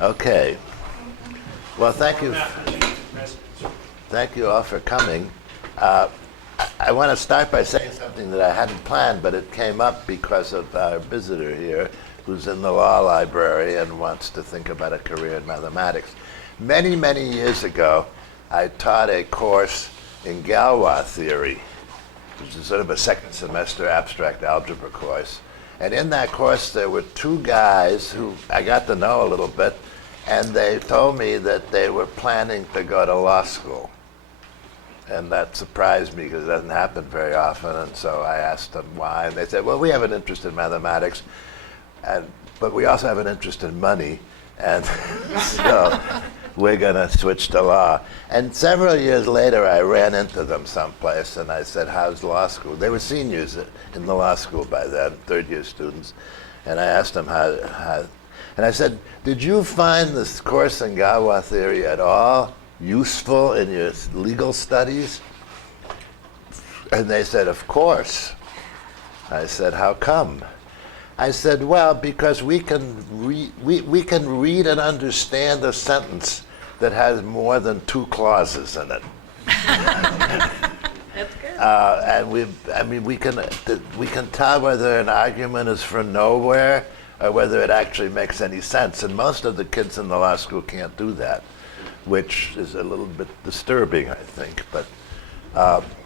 Okay. Well, thank you. Thank you all for coming. I want to start by saying something that I hadn't planned, but it came up because of our visitor here, who's in the law library and wants to think about a career in mathematics. Many, many years ago, I taught a course in Galois theory, which is sort of a second semester abstract algebra course. And in that course, there were two guys who I got to know a little bit, and they told me that they were planning to go to law school. And that surprised me because it doesn't happen very often. And so I asked them why, and they said, well, we have an interest in mathematics, but we also have an interest in money, and so we're going to switch to law. And several years later, I ran into them someplace, and I said, how's law school? They were seniors in the law school by then, third-year students. And I asked them how, and I said, did you find this course in Galois theory at all useful in your legal studies? And they said, of course. I said, how come? I said, well, because we can read and understand a sentence that has more than two clauses in it. That's good. And we can tell whether an argument is from nowhere or whether it actually makes any sense. And most of the kids in the law school can't do that, which is a little bit disturbing, I think. But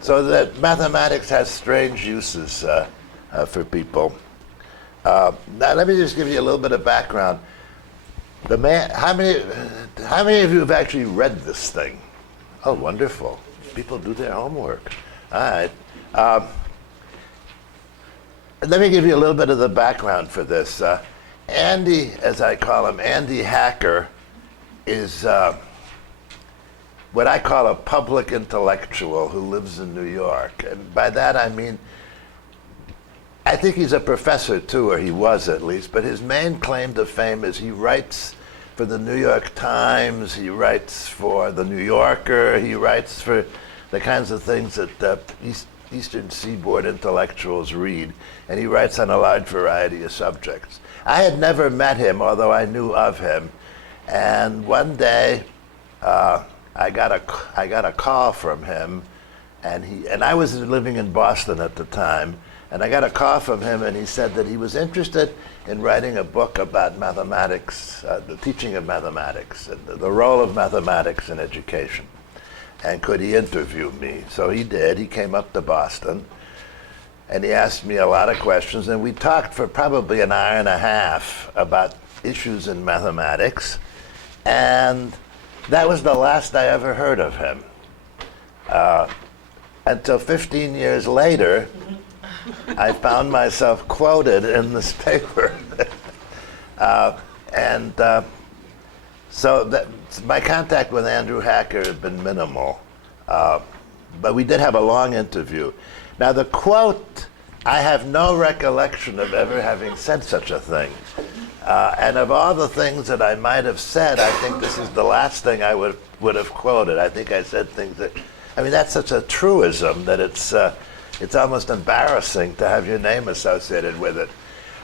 so that mathematics has strange uses for people. Now let me just give you a little bit of background. How many of you have actually read this thing? Oh, wonderful. People do their homework. All right. Let me give you a little bit of the background for this. Andy, as I call him, Andy Hacker, is what I call a public intellectual who lives in New York. And by that I mean, I think he's a professor too, or he was at least, but his main claim to fame is he writes for the New York Times, he writes for the New Yorker, he writes for the kinds of things that Eastern Seaboard intellectuals read, and he writes on a large variety of subjects. I had never met him, although I knew of him, and one day I got a call from him, and I was living in Boston at the time, and I got a call from him, and he said that he was interested in writing a book about mathematics, the teaching of mathematics, and the role of mathematics in education. And could he interview me? So he did. He came up to Boston, and he asked me a lot of questions, and we talked for probably an hour and a half about issues in mathematics, and that was the last I ever heard of him. Until 15 years later, I found myself quoted in this paper. So my contact with Andrew Hacker had been minimal, but we did have a long interview. Now the quote, I have no recollection of ever having said such a thing. And of all the things that I might have said, I think this is the last thing I would have quoted. I think I said things that, I mean, that's such a truism that it's almost embarrassing to have your name associated with it.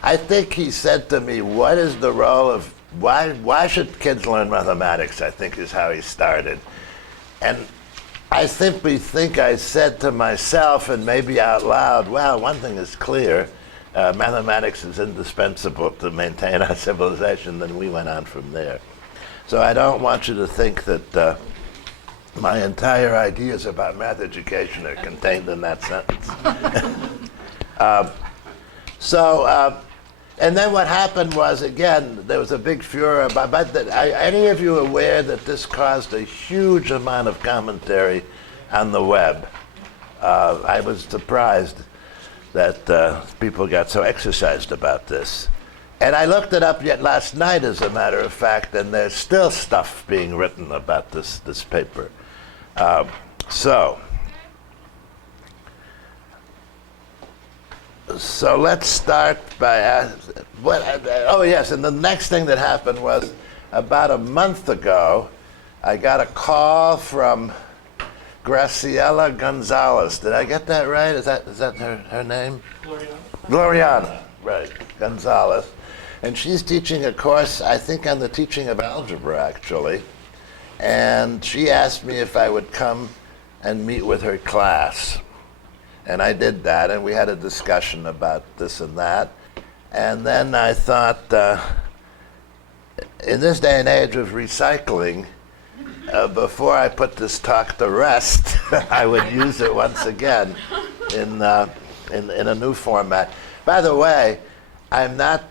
I think he said to me, what is the role of, why should kids learn mathematics, I think is how he started. And I simply think I said to myself, and maybe out loud, well, one thing is clear, mathematics is indispensable to maintain our civilization, then we went on from there. So I don't want you to think that my entire ideas about math education are contained in that sentence. And then what happened was, again, there was a big furor about that. Any of you aware that this caused a huge amount of commentary on the web? I was surprised that people got so exercised about this. And I looked it up yet last night, as a matter of fact, and there's still stuff being written about this paper. So let's start by, oh yes, and the next thing that happened was about a month ago, I got a call from Graciela Gonzalez. Did I get that right? Is that her name? Gloriana. Gloriana, right, Gonzalez. And she's teaching a course, I think, on the teaching of algebra, actually. And she asked me if I would come and meet with her class. And I did that, and we had a discussion about this and that. And then I thought, in this day and age of recycling, before I put this talk to rest, I would use it once again in a new format. By the way, I'm not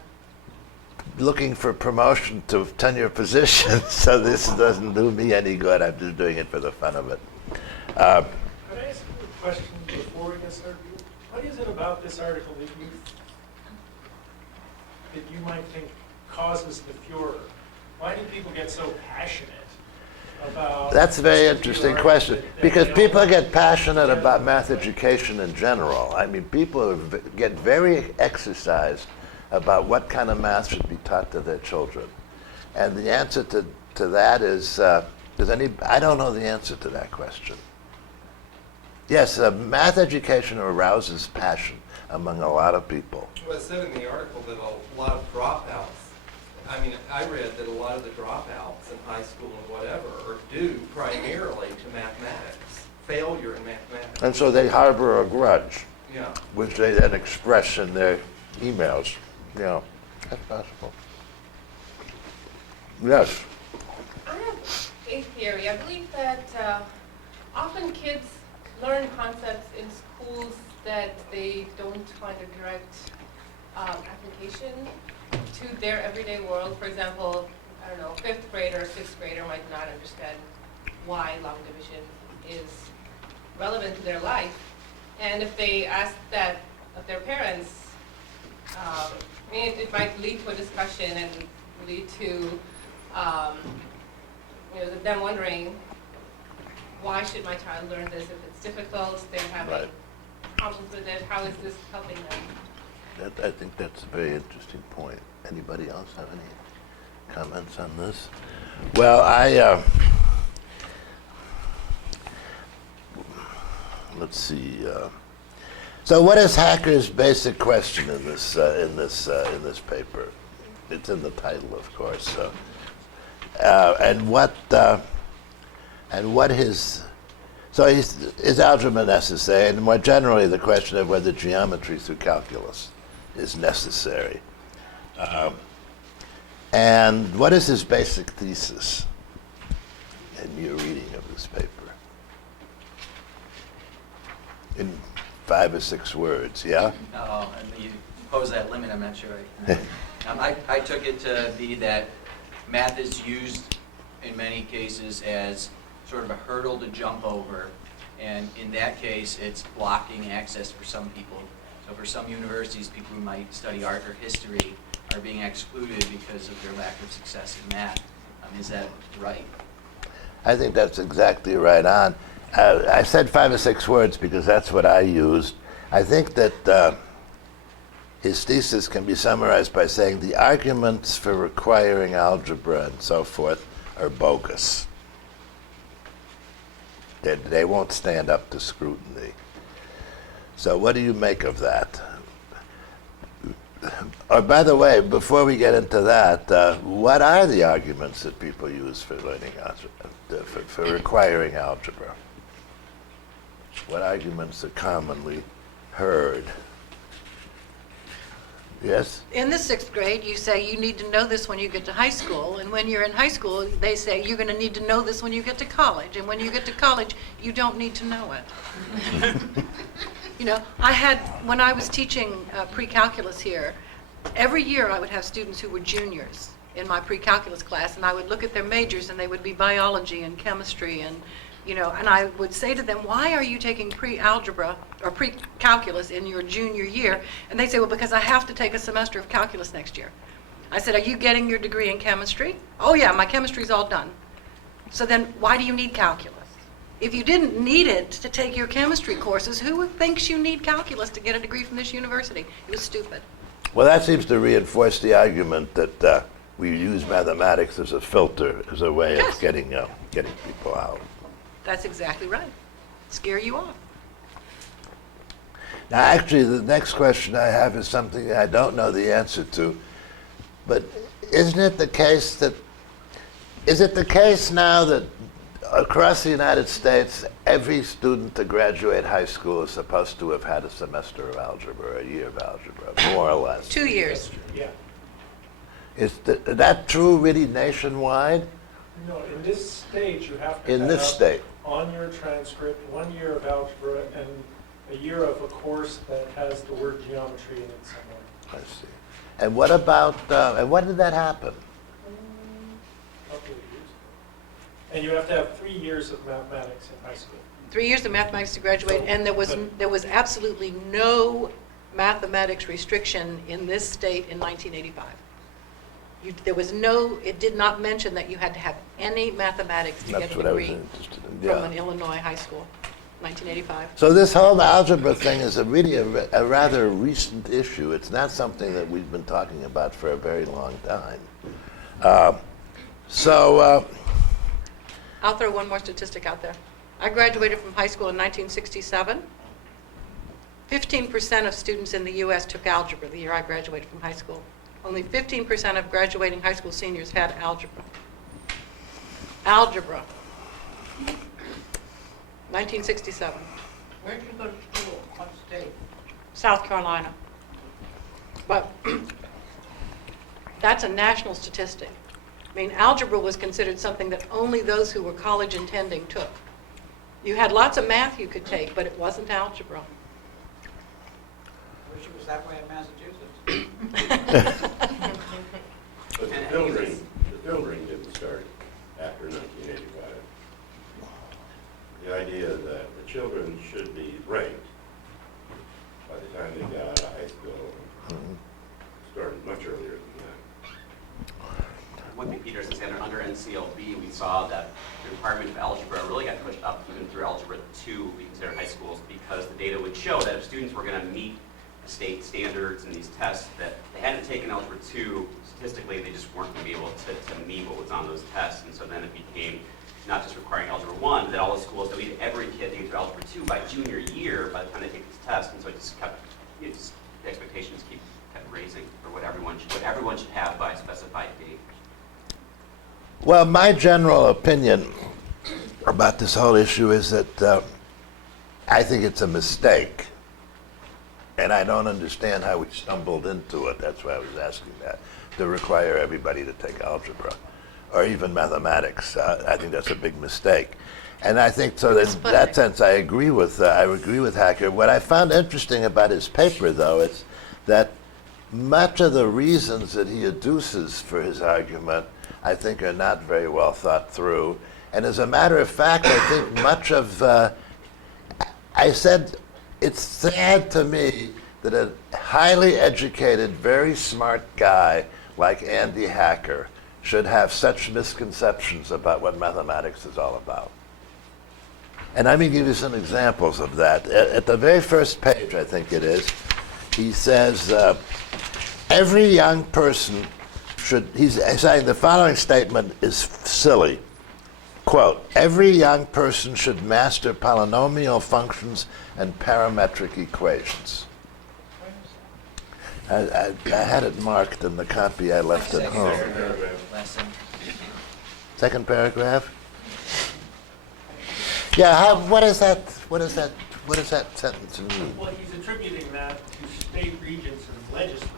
looking for promotion to tenure positions, so this doesn't do me any good. I'm just doing it for the fun of it. Could I ask you a question before we get started? What is it about this article that you might think causes the furor? Why do people get so passionate about? That's a very interesting question, because people get passionate about math education in general. I mean, people get very exercised about what kind of math should be taught to their children. And the answer to that is, I don't know the answer to that question. Yes, math education arouses passion among a lot of people. Well, it said in the article that a lot of dropouts, I mean, I read that a lot of the dropouts in high school and whatever are due primarily to mathematics, failure in mathematics. And so they harbor a grudge, Yeah. which they then express in their emails. Yeah, that's possible. Yes. I have a theory. I believe that often kids learn concepts in schools that they don't find a direct application to their everyday world. For example, I don't know, 5th grader or 6th grader might not understand why long division is relevant to their life. And if they ask that of their parents, I mean, it might lead to a discussion and lead to them wondering, why should my child learn this if it's difficult, they're having problems with it, how is this helping them? I think that's a very interesting point. Anybody else have any comments on this? Well, let's see. So, what is Hacker's basic question in this paper? It's in the title, of course. And what his so is algebra necessary? And more generally, the question of whether geometry through calculus is necessary. And what is his basic thesis in your reading of this paper? In 5 or 6 words, yeah? No, you pose that limit, I'm not sure. I took it to be that math is used in many cases as sort of a hurdle to jump over, and in that case, it's blocking access for some people. So for some universities, people who might study art or history are being excluded because of their lack of success in math. Is that right? I think that's exactly right on. I said 5 or 6 words because that's what I used. I think that his thesis can be summarized by saying the arguments for requiring algebra and so forth are bogus. They won't stand up to scrutiny. So what do you make of that? By the way, before we get into that, what are the arguments that people use for learning algebra, for requiring algebra? What arguments are commonly heard? Yes? In the 6th grade, you say you need to know this when you get to high school, and when you're in high school, they say you're going to need to know this when you get to college, and when you get to college, you don't need to know it. When I was teaching pre-calculus here, every year I would have students who were juniors in my pre-calculus class, and I would look at their majors, and they would be biology and chemistry, and I would say to them, why are you taking pre-algebra or pre-calculus in your junior year? And they'd say, well, because I have to take a semester of calculus next year. I said, are you getting your degree in chemistry? Oh yeah, my chemistry's all done. So then why do you need calculus? If you didn't need it to take your chemistry courses, who thinks you need calculus to get a degree from this university? It was stupid. Well, that seems to reinforce the argument that we use mathematics as a filter, as a way of getting people out. That's exactly right. Scare you off. Now, actually, the next question I have is something I don't know the answer to. But isn't it the case that, is it the case now that across the United States, every student to graduate high school is supposed to have had a semester of algebra, a year of algebra, more or less? 2 years. Yeah. Is that true really nationwide? No, in this state, you have to In this have state? on your transcript 1 year of algebra and a year of a course that has the word geometry in it somewhere. I see. And what about, and when did that happen? Couple of years. And you have to have 3 years of mathematics in high school. 3 years of mathematics to graduate, and there was absolutely no mathematics restriction in this state in 1985. There was no, it did not mention that you had to have any mathematics to get That's a what I was degree interested in, from an yeah. Illinois high school, 1985. So this whole algebra thing is really a rather recent issue. It's not something that we've been talking about for a very long time. I'll throw one more statistic out there. I graduated from high school in 1967. 15% of students in the U.S. took algebra the year I graduated from high school. Only 15% of graduating high school seniors had algebra. Algebra. 1967. Where did you go to school? What state? South Carolina. But that's a national statistic. I mean, algebra was considered something that only those who were college intending took. You had lots of math you could take, but it wasn't algebra. Wish it was that way in Massachusetts. But the filtering didn't start after 1985. The idea that the children should be ranked by the time they got out of high school started much earlier than that. With the Peterson standard under NCLB, we saw that the requirement of algebra really got pushed up even through Algebra 2, we consider high schools, because the data would show that if students were going to meet the state standards and these tests, that they hadn't taken Algebra 2, statistically they just weren't going to be able to meet what was on those tests. And so then it became not just requiring Algebra 1, that all the schools that needed every kid to get through Algebra 2 by junior year by the time they take this test. And so it just kept, the expectations kept raising for what everyone should have by a specified date. Well, my general opinion about this whole issue is that I think it's a mistake. And I don't understand how we stumbled into it. That's why I was asking that, to require everybody to take algebra or even mathematics. I think that's a big mistake. And I think, so in that sense, I agree with Hacker. What I found interesting about his paper, though, is that much of the reasons that he adduces for his argument, I think, are not very well thought through. And as a matter of fact, I think much of, I said, it's sad to me that a highly educated, very smart guy like Andy Hacker should have such misconceptions about what mathematics is all about. And let me give you some examples of that. At the very first page, I think it is, he says, every young person should, he's saying the following statement is silly. Quote, every young person should master polynomial functions and parametric equations. I had it marked in the copy I left at home. Second paragraph? Yeah, what does that sentence mean? Well, he's attributing that to state regents and legislators,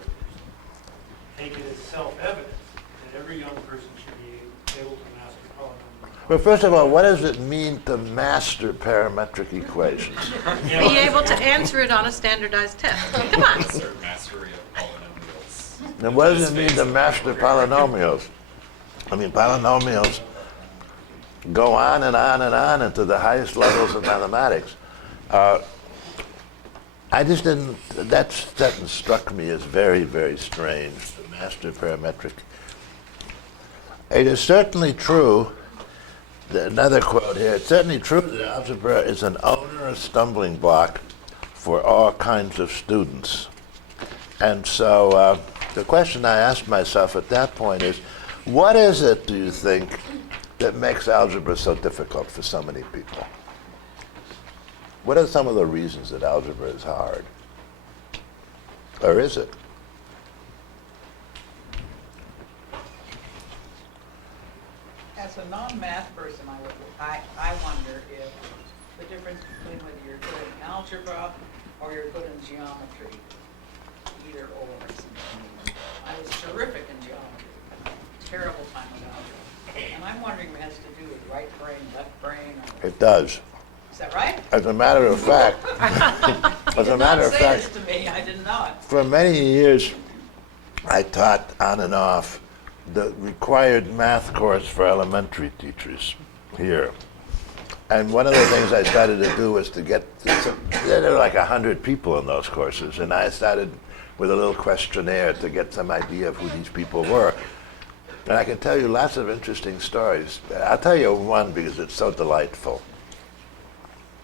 making it self-evident that every young person should be able to master polynomial. Well, first of all, what does it mean to master parametric equations? Be able to answer it on a standardized test. Come on. Mastery of polynomials. And what does it mean to master polynomials? I mean, polynomials go on and on and on into the highest levels of mathematics. I just didn't, that sentence struck me as very, very strange, to master parametric. It is certainly true, another quote here, it's certainly true that algebra is an onerous stumbling block for all kinds of students. And so the question I asked myself at that point is, what is it, do you think, that makes algebra so difficult for so many people? What are some of the reasons that algebra is hard? Or is it? As a non-math person, I wonder if the difference between whether you're good in algebra or you're good in geometry, either or. I was terrific in geometry, terrible time with algebra. And I'm wondering if it has to do with right brain, left brain, or, It does. is that right? As a matter of fact, as a matter of Say fact, this to me, I did not. for many years, I taught on and off the required math course for elementary teachers here. And one of the things I started to do was to get, there were like 100 people in those courses, and I started with a little questionnaire to get some idea of who these people were. And I can tell you lots of interesting stories. I'll tell you one because it's so delightful.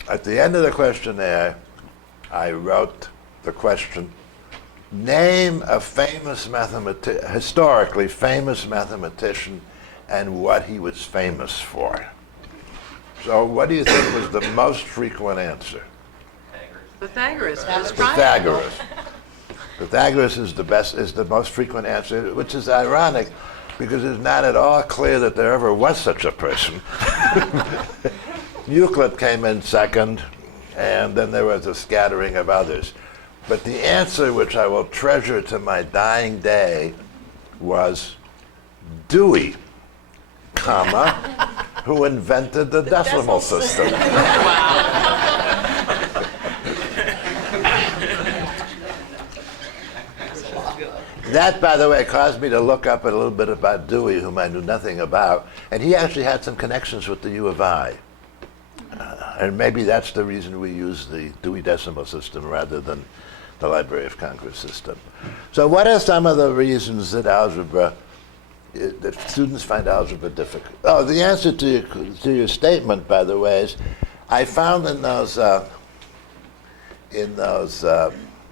At the end of the questionnaire, I wrote the question, name a famous historically famous mathematician and what he was famous for. So what do you think was the most frequent answer? Pythagoras. Pythagoras. Pythagoras is the most frequent answer, which is ironic because it's not at all clear that there ever was such a person. Euclid came in second, and then there was a scattering of others. But the answer, which I will treasure to my dying day, was Dewey, comma, who invented the decimal system. That, by the way, caused me to look up a little bit about Dewey, whom I knew nothing about, and he actually had some connections with the U of I. And maybe that's the reason we use the Dewey Decimal System rather than the Library of Congress system. So what are some of the reasons that that students find algebra difficult? Oh, the answer to your statement, by the way, is I found in those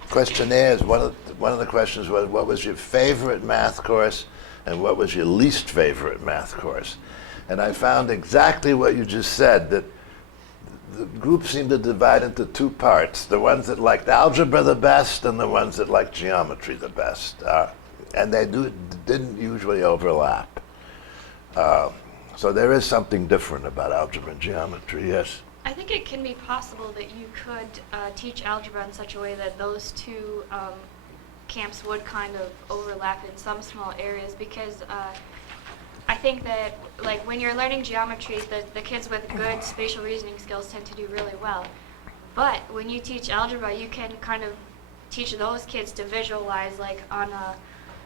questionnaires, one of the questions was, what was your favorite math course and what was your least favorite math course? And I found exactly what you just said, that the group seemed to divide into two parts, the ones that liked algebra the best and the ones that liked geometry the best. And they didn't usually overlap. So there is something different about algebra and geometry, yes? I think it can be possible that you could teach algebra in such a way that those two camps would kind of overlap in some small areas, because I think that, like, when you're learning geometry, the kids with good spatial reasoning skills tend to do really well. But when you teach algebra, you can kind of teach those kids to visualize, like, on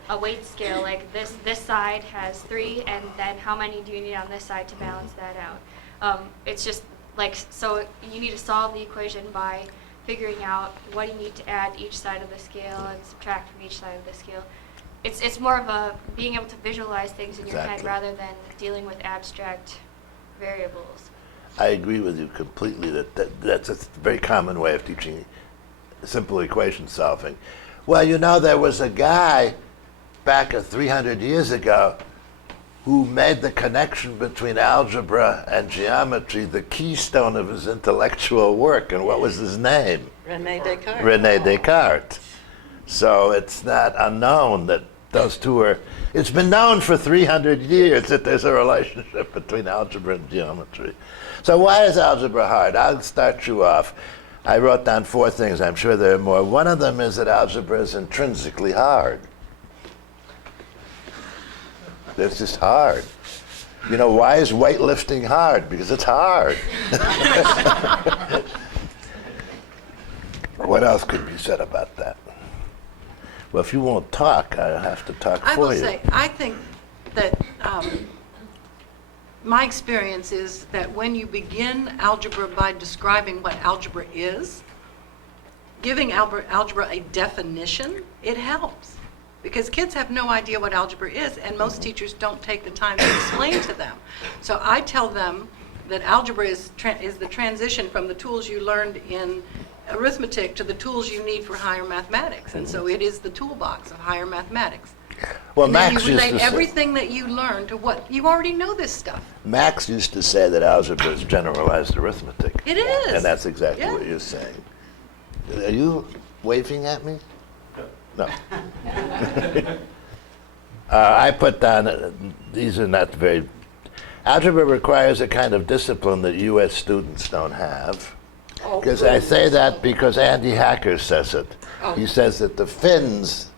a weight scale, like this side has 3, and then how many do you need on this side to balance that out? It's just like, so you need to solve the equation by figuring out what you need to add to each side of the scale and subtract from each side of the scale. It's more of a being able to visualize things in your head rather than dealing with abstract variables. I agree with you completely that's a very common way of teaching simple equation solving. Well, you know, there was a guy back 300 years ago who made the connection between algebra and geometry the keystone of his intellectual work. And what was his name? René Descartes. René Descartes. So it's not unknown that those two are, it's been known for 300 years that there's a relationship between algebra and geometry. So why is algebra hard? I'll start you off. I wrote down 4 things. I'm sure there are more. One of them is that algebra is intrinsically hard. It's just hard. You know, why is weightlifting hard? Because it's hard. What else could be said about that? Well, if you won't talk, I'll have to talk I for will you. say, I think that my experience is that when you begin algebra by describing what algebra is, giving algebra a definition, it helps. Because kids have no idea what algebra is, and most teachers don't take the time to explain to them. So I tell them that algebra is the transition from the tools you learned in arithmetic to the tools you need for higher mathematics. And so it is the toolbox of higher mathematics. Well, And then Max you used relate to say, everything that you learn to what, you already know this stuff. Max used to say that algebra is generalized arithmetic. It is. And that's exactly Yeah. what you're saying. Are you waving at me? No. I put down, these are not very, algebra requires a kind of discipline that U.S. students don't have. Oh, Because I say that because Andy Hacker says it. Oh. He says that the Finns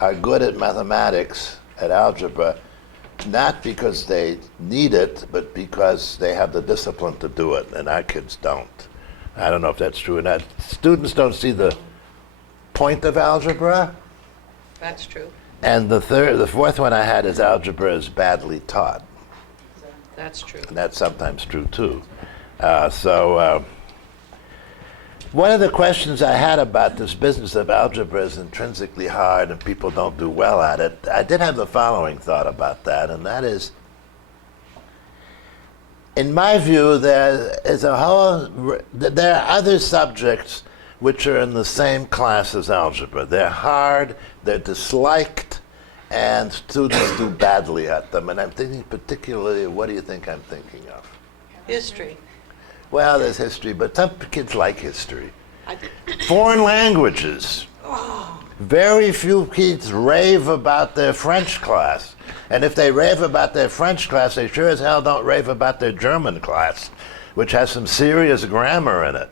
are good at mathematics, at algebra, not because they need it, but because they have the discipline to do it, and our kids don't. I don't know if that's true or not. Students don't see the point of algebra. That's true. And the fourth one I had is algebra is badly taught. That's true. And that's sometimes true too. One of the questions I had about this business of algebra is intrinsically hard and people don't do well at it. I did have the following thought about that, and that is, in my view, there are other subjects which are in the same class as algebra. They're hard, they're disliked, and students do badly at them. And I'm thinking particularly, what do you think I'm thinking of? History. Well, there's history, but some kids like history. Foreign languages. Very few kids rave about their French class. And if they rave about their French class, they sure as hell don't rave about their German class, which has some serious grammar in it.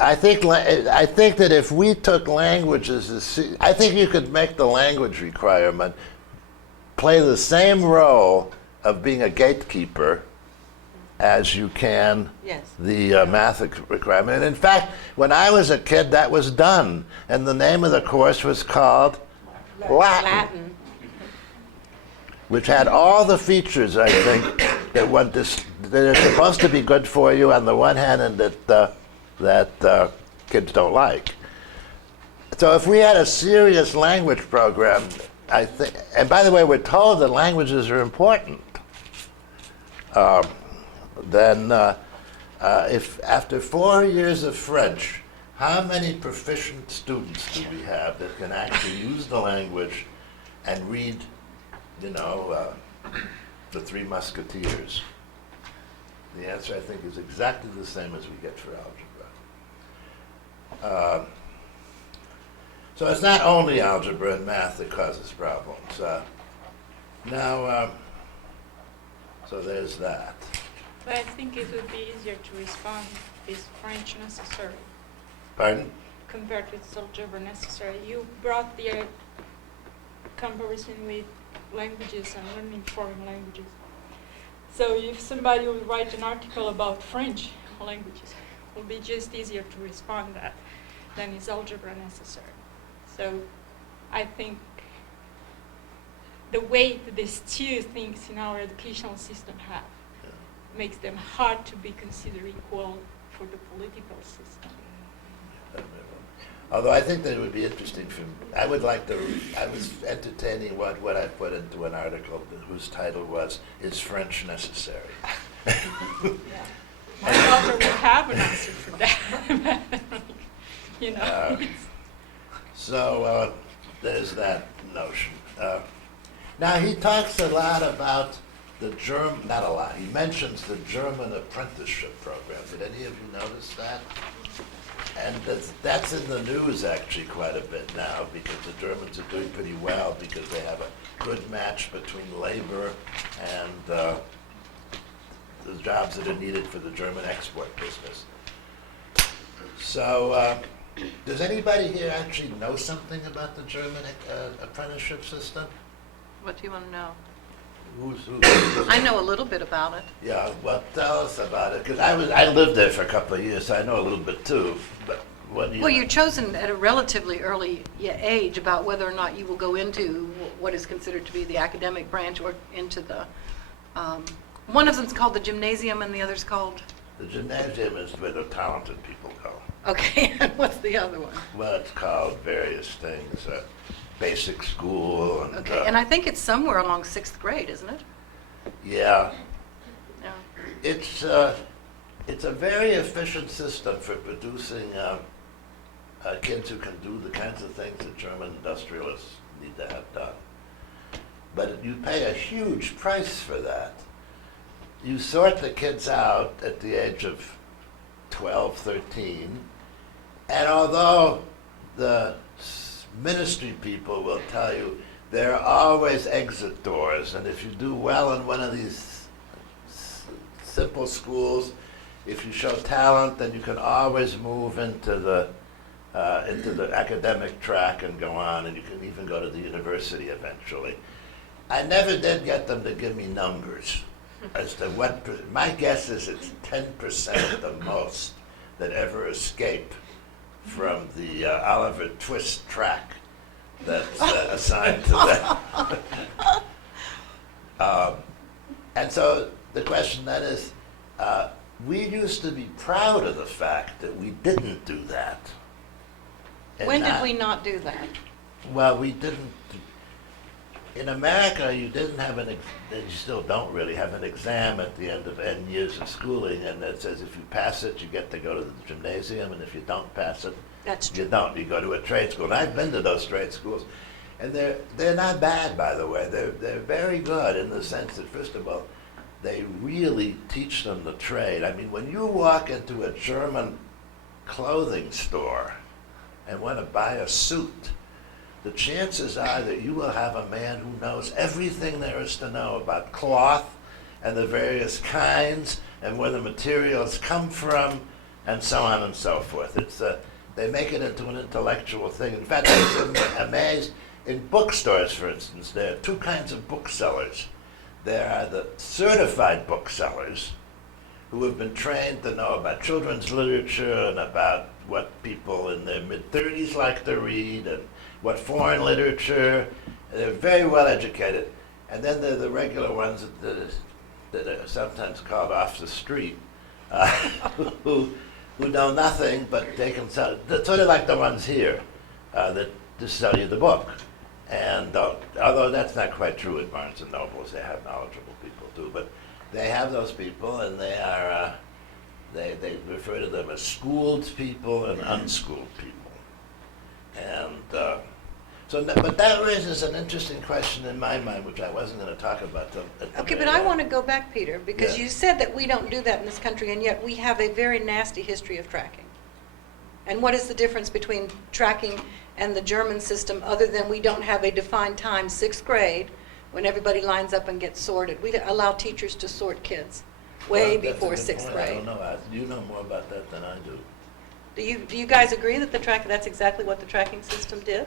I think that if we took languages, I think you could make the language requirement play the same role of being a gatekeeper as you can the math requirement. And in fact, when I was a kid, that was done. And the name of the course was called Latin. Which had all the features, I think, that are supposed to be good for you on the one hand and that kids don't like. So if we had a serious language program, I think, and by the way, we're told that languages are important. Then if after 4 years of French, how many proficient students do we have that can actually use the language and read, the Three Musketeers? The answer, I think, is exactly the same as we get for algebra. So it's not only algebra and math that causes problems. So there's that. But I think it would be easier to respond is French necessary Pardon? compared with algebra necessary. You brought the comparison with languages and learning foreign languages. So if somebody would write an article about French languages, it would be just easier to respond that than is algebra necessary. So I think the weight they steer things in our educational system have makes them hard to be considered equal for the political system. Although I think that it would be interesting I was entertaining what I put into an article whose title was, Is French Necessary? My daughter would have an answer for that. So there's that notion. Now he talks a lot about not a lot, he mentions the German apprenticeship program. Did any of you notice that? And that's in the news actually quite a bit now, because the Germans are doing pretty well because they have a good match between labor and the jobs that are needed for the German export business. So does anybody here actually know something about the German apprenticeship system? What do you want to know? Who's I know a little bit about it. Yeah, well, tell us about it, because I lived there for a couple of years, so I know a little bit too. But what do you? Well, you're chosen at a relatively early age about whether or not you will go into what is considered to be the academic branch or into the. One of them's called the gymnasium, and the other's called. The gymnasium is where the talented people go. Okay, and what's the other one? Well, it's called various things. Basic school. And, Okay, and I think it's somewhere along 6th grade, isn't it? Yeah. Yeah. It's a very efficient system for producing kids who can do the kinds of things that German industrialists need to have done. But you pay a huge price for that. You sort the kids out at the age of 12, 13, and although the ministry people will tell you there are always exit doors, and if you do well in one of these simple schools, if you show talent, then you can always move into the academic track and go on, and you can even go to the university eventually. I never did get them to give me numbers as to what, my guess is it's 10% at the most that ever escape from the Oliver Twist track that's assigned to them. And so the question then is, we used to be proud of the fact that we didn't do that. And When did we not do that? Well, we didn't. In America, you didn't have you still don't really have an exam at the end of N years of schooling, and it says if you pass it, you get to go to the gymnasium, and if you don't pass it, That's true. you don't. You go to a trade school. And I've been to those trade schools, and they're not bad, by the way. They're very good in the sense that, first of all, they really teach them the trade. I mean, when you walk into a German clothing store and want to buy a suit, the chances are that you will have a man who knows everything there is to know about cloth and the various kinds and where the materials come from and so on and so forth. They make it into an intellectual thing. In fact, I'm amazed. In bookstores, for instance, there are two kinds of booksellers. There are the certified booksellers who have been trained to know about children's literature and about what people in their mid-30s like to read and what foreign literature. They're very well educated. And then there are the regular ones that are sometimes called off the street, who know nothing, but they can sell. They're sort of like the ones here that just sell you the book. And although that's not quite true at Barnes and Nobles, they have knowledgeable people too. But they have those people, and they are they refer to them as schooled people and unschooled people. And but that raises an interesting question in my mind, which I wasn't going to talk about. Okay, but I want to go back, Peter, because Yeah. you said that we don't do that in this country, and yet we have a very nasty history of tracking. And what is the difference between tracking and the German system, other than we don't have a defined time, 6th grade, when everybody lines up and gets sorted? We allow teachers to sort kids way Well, that's a before good 6th point. grade. I don't know. You know more about that than I do. Do you guys agree that that's exactly what the tracking system did?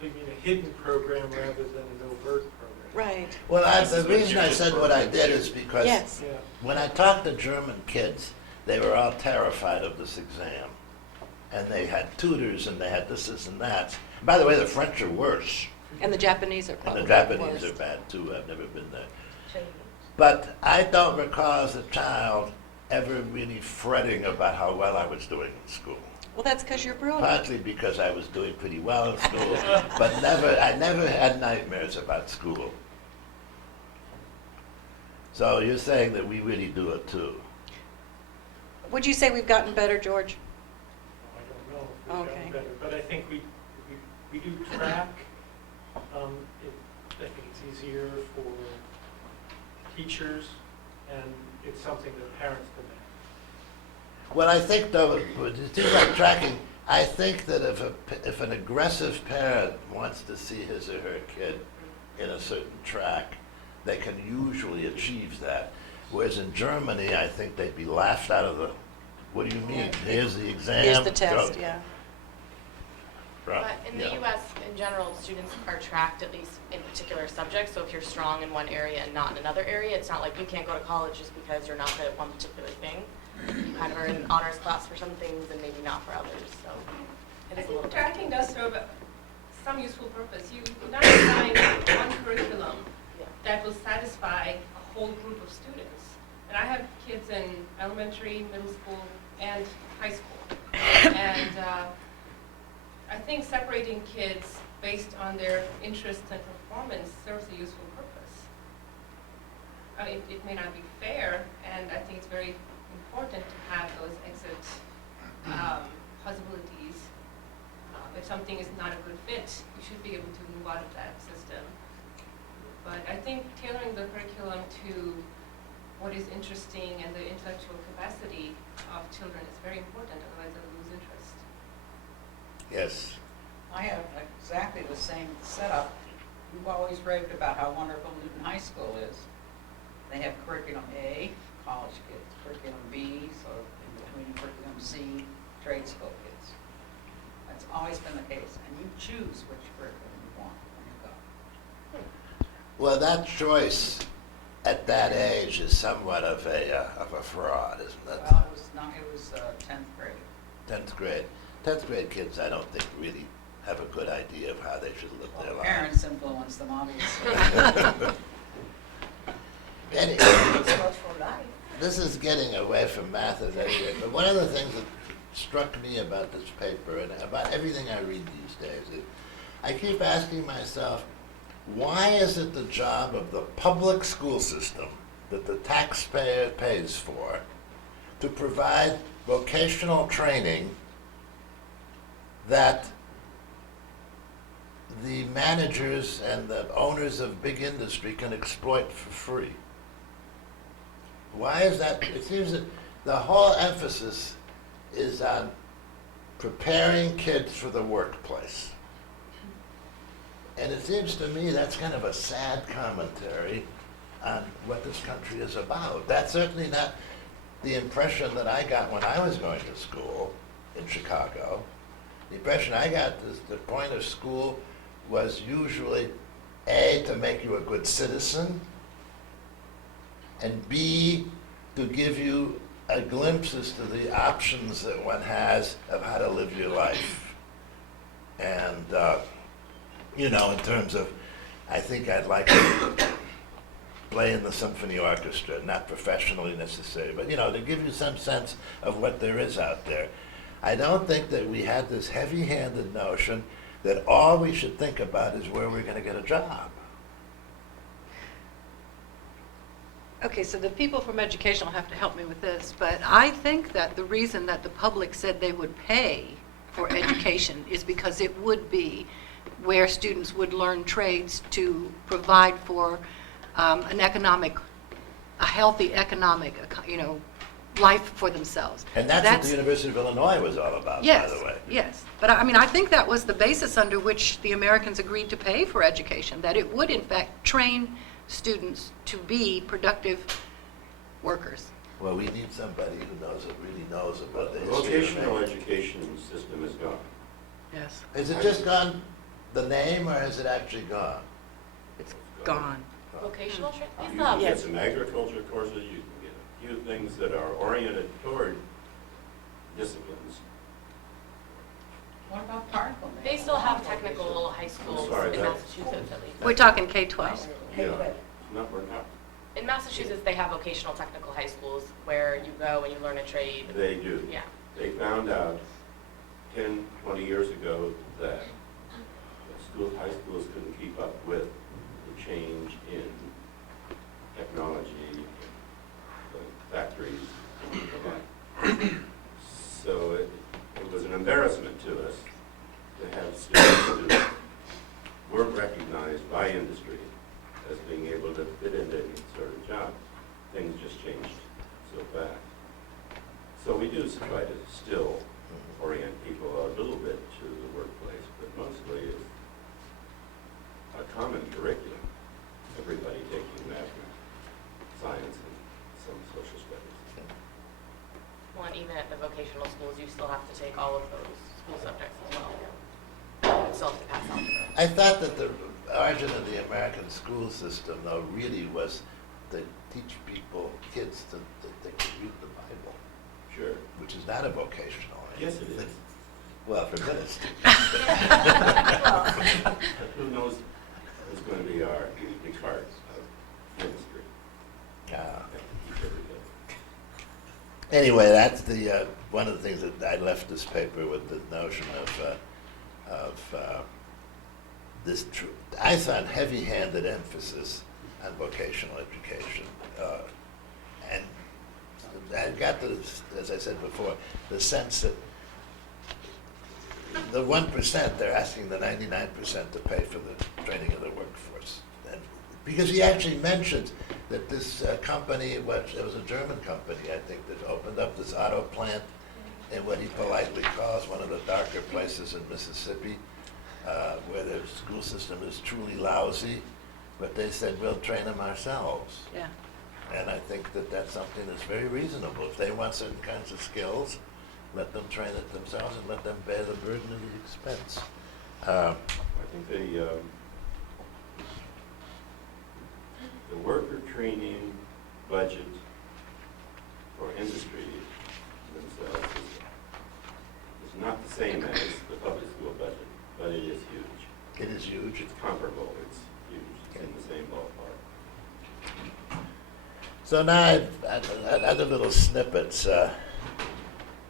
So you mean a hidden program rather than an overt program? Right. Well, This the is what reason I Judith said what I Berman did did. is because Yes. Yeah. when I talked to German kids, they were all terrified of this exam. And they had tutors and they had this and that. By the way, the French are worse. And the Japanese are And probably the Japanese worse. are bad too. I've never been there. But I don't recall as a child ever really fretting about how well I was doing in school. Well, that's because you're brilliant. Partly because I was doing pretty well in school, but I never had nightmares about school. So you're saying that we really do it too? Would you say we've gotten better, George? I don't know if we've Okay. gotten better, but I think we do track. I think it's easier for teachers, and it's something that parents demand. Well, I think though, with things like tracking, I think that if an aggressive parent wants to see his or her kid in a certain track, they can usually achieve that. Whereas in Germany, I think they'd be laughed out of the, what do you mean? Here's the exam. Here's the test, go. yeah. Right, But in the yeah. U.S., in general, students are tracked at least in particular subjects. So if you're strong in one area and not in another area, it's not like you can't go to college just because you're not good at one particular thing. You kind of are in honors class for some things and maybe not for others. So it I is a little think bit. tracking does serve some useful purpose. You not design one curriculum Yeah. that will satisfy a whole group of students. And I have kids in elementary, middle school, and high school. And I think separating kids based on their interests and performance serves a useful purpose. It may not be fair, and I think it's very important to have those exit possibilities. If something is not a good fit, you should be able to move out of that system. But I think tailoring the curriculum to what is interesting and the intellectual capacity of children is very important, otherwise they'll lose interest. Yes. I have exactly the same setup we've always raved about how wonderful Newton High School is. They have curriculum A, college kids, curriculum B, so in between curriculum C, trade school kids. That's always been the case, and you choose which curriculum you want when you go. Well, that choice at that age is somewhat of a fraud, isn't it? Well, it was 10th grade. 10th grade. 10th grade kids, I don't think really have a good idea of how they should live their lives. Parents influence them, obviously. Anyway, Social life. this is getting away from math at any rate, but one of the things that struck me about this paper and about everything I read these days is I keep asking myself, why is it the job of the public school system that the taxpayer pays for to provide vocational training that the managers and the owners of big industry can exploit for free? Why is that? It seems that the whole emphasis is on preparing kids for the workplace. And it seems to me that's kind of a sad commentary on what this country is about. That's certainly not the impression that I got when I was going to school in Chicago. The impression I got is the point of school was usually A, to make you a good citizen, and B, to give you a glimpse as to the options that one has of how to live your life. And, you know, in terms of, I think I'd like to play in the symphony orchestra, not professionally necessary, but, you know, to give you some sense of what there is out there. I don't think that we had this heavy-handed notion that all we should think about is where we're going to get a job. Okay, so the people from education will have to help me with this, but I think that the reason that the public said they would pay for education is because it would be where students would learn trades to provide for a healthy economic, life for themselves. And that's what the University of Illinois was all about, by the way. Yes, but I mean, I think that was the basis under which the Americans agreed to pay for education, that it would in fact train students to be productive workers. Well, we need somebody who really knows about the The history of vocational America. education system is gone. Yes. Has it just gone the name, or has it actually gone? It's gone. Vocational training? You can get some agriculture courses, you can get a few things that are oriented toward disciplines. What about particle? They still have technical high schools sorry, in that- Massachusetts at least. We're talking K-12. Yeah, we're not, In Massachusetts, they have vocational technical high schools where you go and you learn a trade. they do. Yeah. They found out 10, 20 years ago that high schools couldn't keep up with the change in technology, the factories, and the like. So it was an embarrassment to us to have students who weren't recognized by industry as being able to fit into any sort of job. Things just changed so fast. So we do try to still orient people a little bit to the workplace, but mostly it's a common curriculum. Everybody taking math, science, and some social studies. Well, and even at the vocational schools, you still have to take all of those school subjects as well. You still have to pass algebra. I thought that the origin of the American school system, though, really was to teach kids that they could read the Bible. Sure. Which is not a vocational. Yes, it is. Well, for minutes. Who knows who's going to be our Descartes of ministry? Anyway, that's the one of the things that I left this paper with, the notion of this. I thought heavy-handed emphasis on vocational education, and I got this, as I said before, the sense that the 1%, they're asking the 99% to pay for the training of the workforce. And because he actually mentions that this company, it was a German company, I think, that opened up this auto plant in what he politely calls one of the darker places in Mississippi. where the school system is truly lousy, but they said, we'll train them ourselves. Yeah. And I think that that's something that's very reasonable. If they want certain kinds of skills, let them train it themselves and let them bear the burden of the expense. I think the worker training budget for industry themselves is not the same as the public school budget, but it is huge. It is huge. It's comparable. It's huge. It's in the same ballpark. So now other little snippets.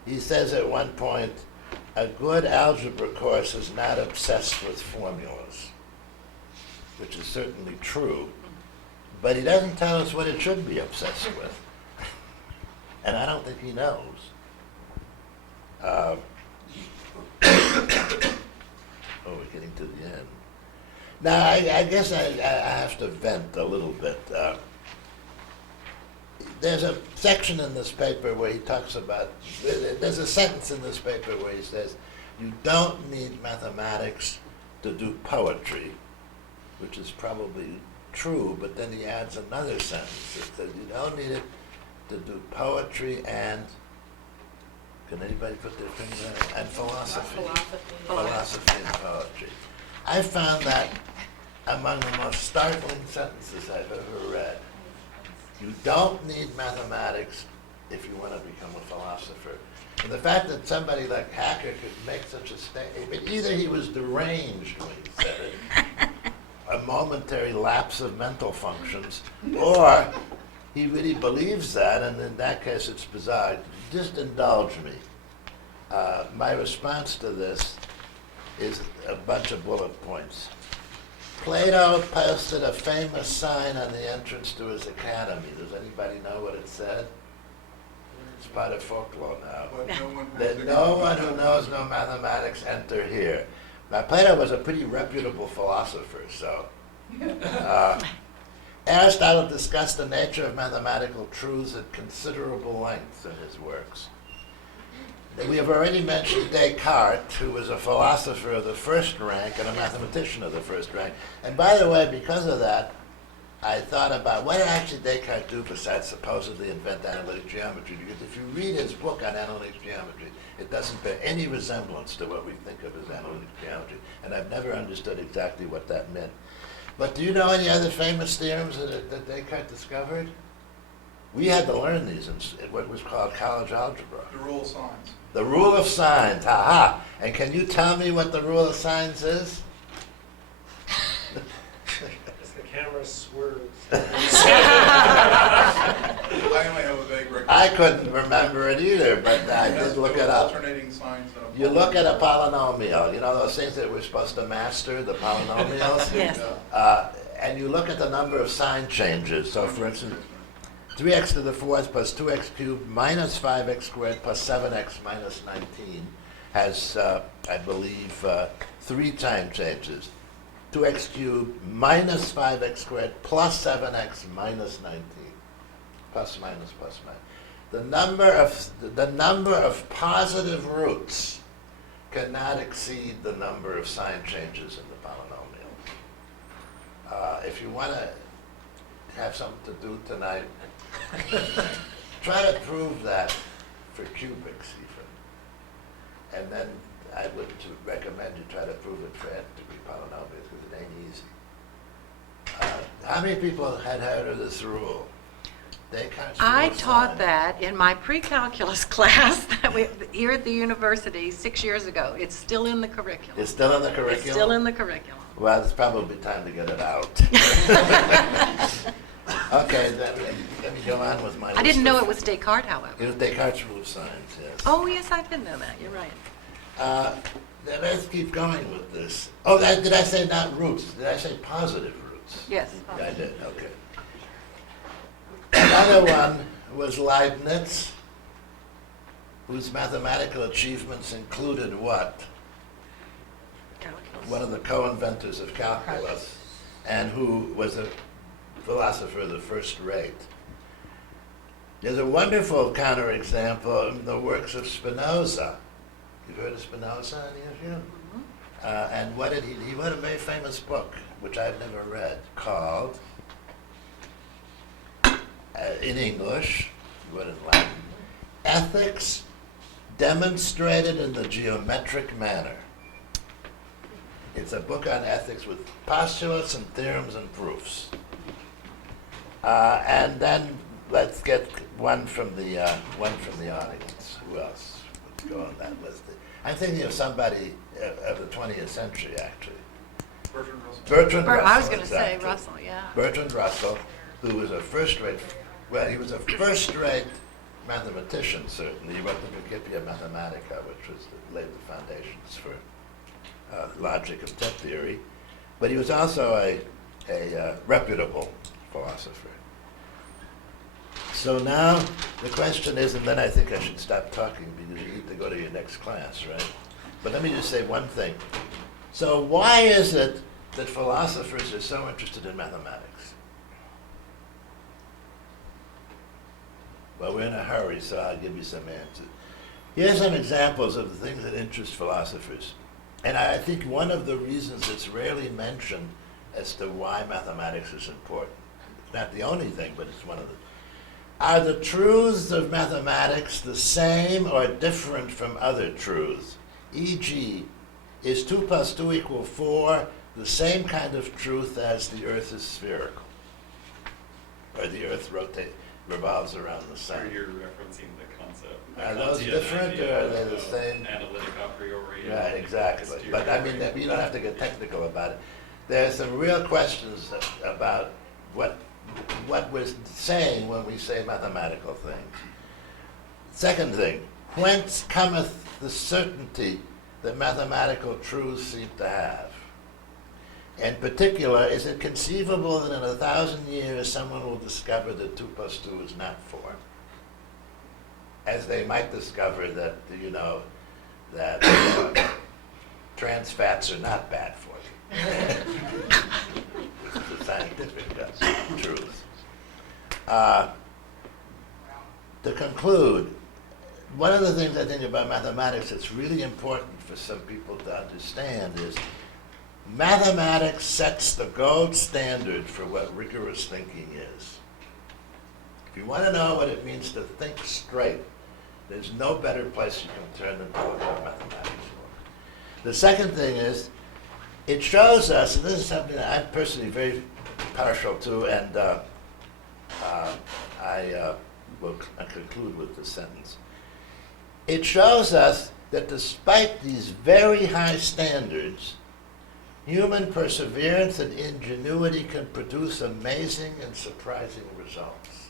He says at one point, a good algebra course is not obsessed with formulas, which is certainly true, but he doesn't tell us what it should be obsessed with. And I don't think he knows. Oh, we're getting to the end. Now, I guess I have to vent a little bit. There's a section in this paper where he talks about, there's a sentence in this paper where he says, you don't need mathematics to do poetry, which is probably true, but then he adds another sentence that says you don't need it to do poetry and, can anybody put their finger on it? And philosophy. Philosophy and poetry. I found that among the most startling sentences I've ever read. You don't need mathematics if you want to become a philosopher. And the fact that somebody like Hacker could make such a statement, either he was deranged when he said it, a momentary lapse of mental functions, or he really believes that, and in that case it's bizarre. Just indulge me. My response to this is a bunch of bullet points. Plato posted a famous sign on the entrance to his academy. Does anybody know what it said? It's part of folklore now. That no one who knows no mathematics enter here. Now, Plato was a pretty reputable philosopher, so. Aristotle discussed the nature of mathematical truths at considerable length in his works. We have already mentioned Descartes, who was a philosopher of the first rank and a mathematician of the first rank. And by the way, because of that, I thought about what did actually Descartes do besides supposedly invent analytic geometry? Because if you read his book on analytic geometry, it doesn't bear any resemblance to what we think of as analytic geometry. And I've never understood exactly what that meant. But do you know any other famous theorems that Descartes discovered? We had to learn these in what was called college algebra. The rule of signs. The rule of signs, ha-ha. And can you tell me what the rule of signs is? As the camera swerves. I only have a vague recollection. I couldn't remember it either, but I did look it up. Alternating signs. You look at a polynomial, you know those things that we're supposed to master, the polynomials? Yes. And you look at the number of sign changes. So for instance, 3x to the fourth plus 2x cubed minus 5x squared plus 7x minus 19 has, I believe, 3 time changes. 2x cubed minus 5x squared plus 7x minus 19. Plus minus plus minus. The number of positive roots cannot exceed the number of sign changes in the polynomial. If you want to have something to do tonight, try to prove that for cubics even. And then I would recommend you try to prove it for nth degree polynomials because it ain't easy. How many people had heard of this rule? Descartes' rule I of taught signs. that in my pre-calculus class here at the university 6 years ago. It's still in the curriculum. It's still in the curriculum? It's still in the curriculum. Well, it's probably time to get it out. Okay, let me go on with my I didn't list know of- it was Descartes, however. It was Descartes' rule of signs, yes. Oh, yes, I did know that. You're right. Then let's keep going with this. Oh, did I say not roots? Did I say positive roots? Yes. Yeah, I did, okay. Another one was Leibniz, whose mathematical achievements included what? Calculus. One of the co-inventors of calculus, and who was a philosopher of the first rate. There's a wonderful counterexample in the works of Spinoza. You've heard of Spinoza, any of you? And what did he wrote a very famous book, which I've never read, called, in English, he wrote it in Latin, Ethics Demonstrated in the Geometric Manner. It's a book on ethics with postulates and theorems and proofs. And then let's get one from the audience. Who else would go on that list? I'm thinking of somebody of the 20th century, actually. Bertrand Russell. Bertrand Russell. I was going to say exactly. Russell, yeah. Bertrand Russell, who was a first-rate, well, he was a first-rate mathematician, certainly. He wrote the Principia Mathematica, which was laid the foundations for logic and set theory. But he was also a reputable philosopher. So now the question is, and then I think I should stop talking because you need to go to your next class, right? But let me just say one thing. So why is it that philosophers are so interested in mathematics? Well, we're in a hurry, so I'll give you some answers. Here's some examples of the things that interest philosophers. And I think one of the reasons it's rarely mentioned as to why mathematics is important, it's not the only thing, but it's one of the, are the truths of mathematics the same or different from other truths? E.g., is 2 plus 2 equal 4 the same kind of truth as the Earth is spherical? Or the Earth revolves around the sun? Or you're referencing the concept. Are those different, or are they the same? Analytic a priori. Right, exactly. But I mean, you don't have to get technical about it. There are some real questions about what we're saying when we say mathematical things. Second thing, whence cometh the certainty that mathematical truths seem to have? In particular, is it conceivable that in 1,000 years someone will discover that 2 plus 2 is not 4? As they might discover that, that trans fats are not bad for you. Which is a scientific truth. To conclude, one of the things I think about mathematics that's really important for some people to understand is mathematics sets the gold standard for what rigorous thinking is. If you want to know what it means to think straight, there's no better place you can turn than to look at mathematics for. The second thing is, it shows us, and this is something that I'm personally very partial to, and I will conclude with this sentence. It shows us that despite these very high standards, human perseverance and ingenuity can produce amazing and surprising results.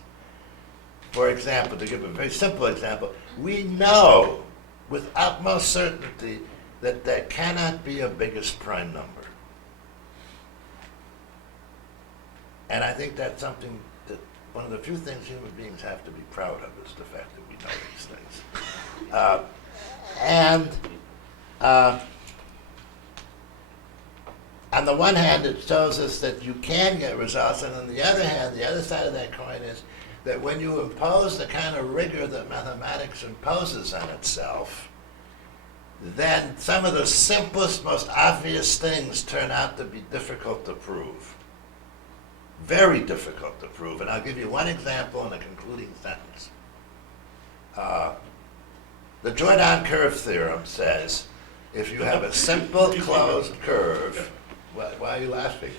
For example, to give a very simple example, we know with utmost certainty that there cannot be a biggest prime number. And I think that's something that one of the few things human beings have to be proud of is the fact that we know these things. On the one hand, it shows us that you can get results, and on the other hand, the other side of that coin is that when you impose the kind of rigor that mathematics imposes on itself, then some of the simplest, most obvious things turn out to be difficult to prove. Very difficult to prove. And I'll give you one example in a concluding sentence. The Jordan curve theorem says if you have a simple closed curve, why are you laughing?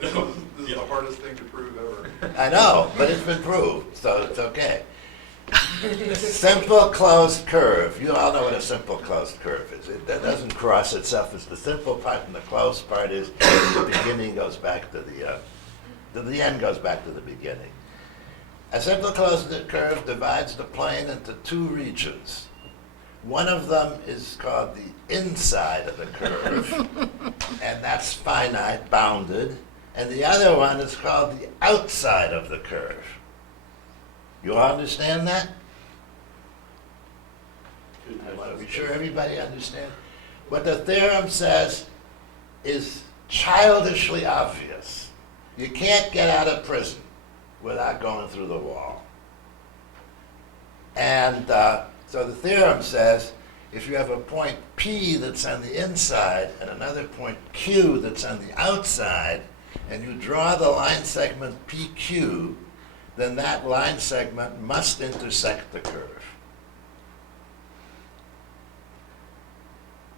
This is the hardest thing to prove ever. I know, but it's been proved, so it's okay. Simple closed curve. You all know what a simple closed curve is. It doesn't cross itself. It's the simple part, and the closed part is the beginning goes back to the end goes back to the beginning. A simple closed curve divides the plane into two regions. One of them is called the inside of the curve, and that's finite, bounded. And the other one is called the outside of the curve. You all understand that? I want to be sure everybody understands. What the theorem says is childishly obvious. You can't get out of prison without going through the wall. And so the theorem says if you have a point P that's on the inside and another point Q that's on the outside, and you draw the line segment PQ, then that line segment must intersect the curve.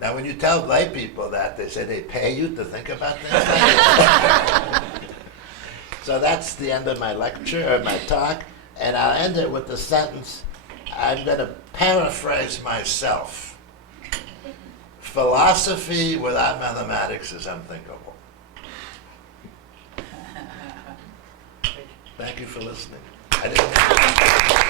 Now, when you tell lay people that, they say they pay you to think about that. So that's the end of my lecture, or my talk, and I'll end it with the sentence, I'm going to paraphrase myself. Philosophy without mathematics is unthinkable. Thank you for listening. I didn't